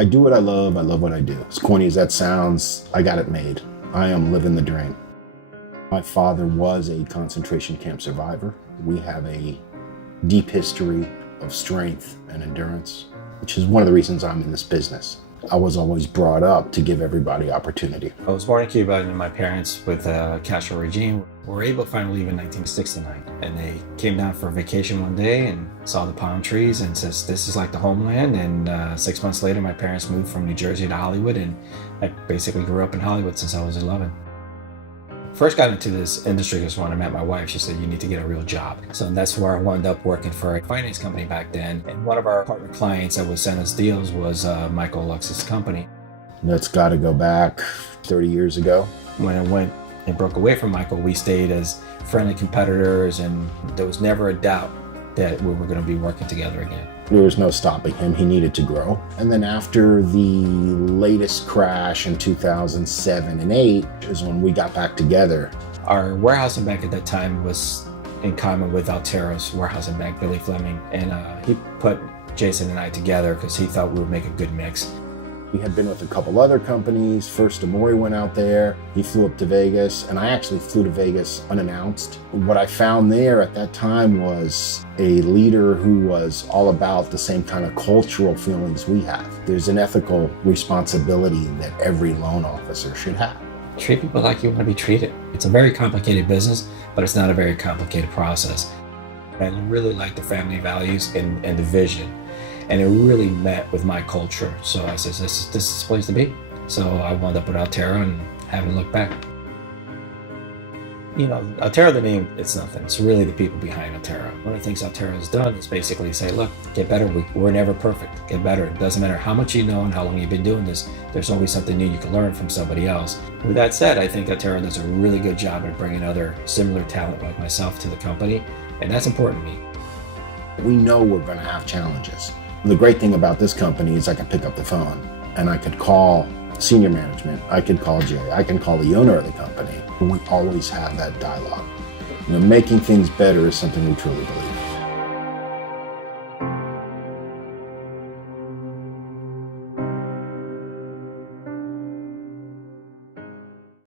I do what I love what I do. As corny as that sounds, I got it made. I am living the dream. My father was a concentration camp survivor. We have a deep history of strength and endurance, which is one of the reasons I'm in this business. I was always brought up to give everybody opportunity. I was born in Cuba, and my parents, with the Castro regime, were able to finally leave in 1969. And they came down for a vacation one day and saw the palm trees and says, this is like the homeland. And 6 months later, my parents moved from New Jersey to Hollywood, and I basically grew up in Hollywood since I was 11. First got into this industry because when I met my wife, she said, you need to get a real job. So that's where I wound up working for a finance company back then. And one of our partner clients that would send us deals was Michael Lux's company. That's got to go back 30 years ago. When I went and broke away from Michael, we stayed as friendly competitors, and there was never a doubt that we were going to be working together again. There was no stopping him. He needed to grow. And then after the latest crash in 2007 and 8 is when we got back together. Our warehousing bank at that time was in common with Alterra's warehousing bank, Billy Fleming. And he put Jason and I together because he thought we would make a good mix. We had been with a couple other companies. First, Amaury went out there. He flew up to Vegas, and I actually flew to Vegas unannounced. What I found there at that time was a leader who was all about the same kind of cultural feelings we have. There's an ethical responsibility that every loan officer should have. Treat people like you want to be treated. It's a very complicated business, but it's not a very complicated process. I really like the family values and the vision. And it really met with my culture. So I said, this is the place to be. So I wound up with Alterra and haven't looked back. You know, Alterra, the name, it's nothing. It's really the people behind Alterra. One of the things Alterra has done is basically say, look, get better. We're never perfect. Get better. It doesn't matter how much you know and how long you've been doing this. There's always something new you can learn from somebody else. With that said, I think Alterra does a really good job at bringing other similar talent like myself to the company. And that's important to me. We know we're going to have challenges. The great thing about this company is I can pick up the phone and I could call senior management, I could call Jay, I can call the owner of the company. We always have that dialogue. You know, making things better is something we truly believe.